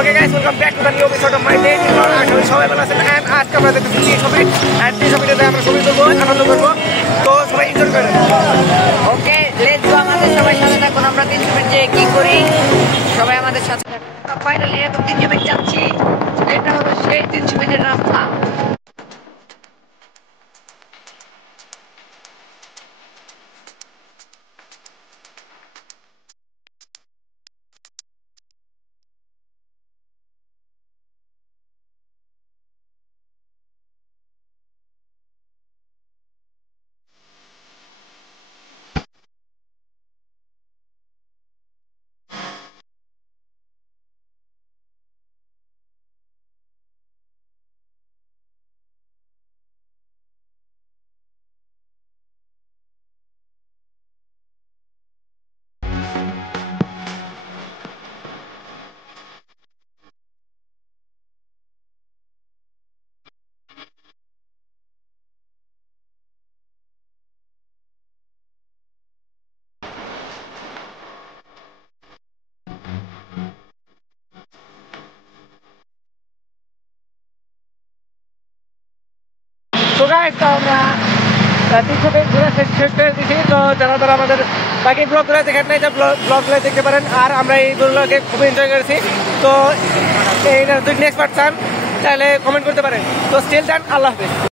Okay guys, welcome back to the new episode of my day. আশা করি সবাই ভালো আছেন। এন্ড আজকে আমরা দেখতেছি টি ছবি, এন্ড টি ছবিটাতে আমরা ছবি তুলবো, আনন্দ করবো। তো সবাই এনজয় করেন। ওকে, লেটস গো। আমাদের সবাই সাথে থাকুন। আমরা 3 মিনিট যে কি করি সবাই আমাদের সাথে। ফাইনালি এখন 3 মিনিট যাচ্ছি। এটা হলো সেই 3 মিনিটের রাস্তা। তো গাইস, আমরা 300 পেজ ঘুরে শেষ করে দিচ্ছি। তো যারা যারা আমাদের বাকি ব্লগগুলো দেখেন নাই, ব্লগগুলো দেখতে পারেন। আর আমরা এইগুলোকে খুব এনজয় করেছি। তো এইটা যদি নেক্সট পার্ট চান তাহলে কমেন্ট করতে পারেন। তো স্টিল চান, আল্লাহ হাফেজ।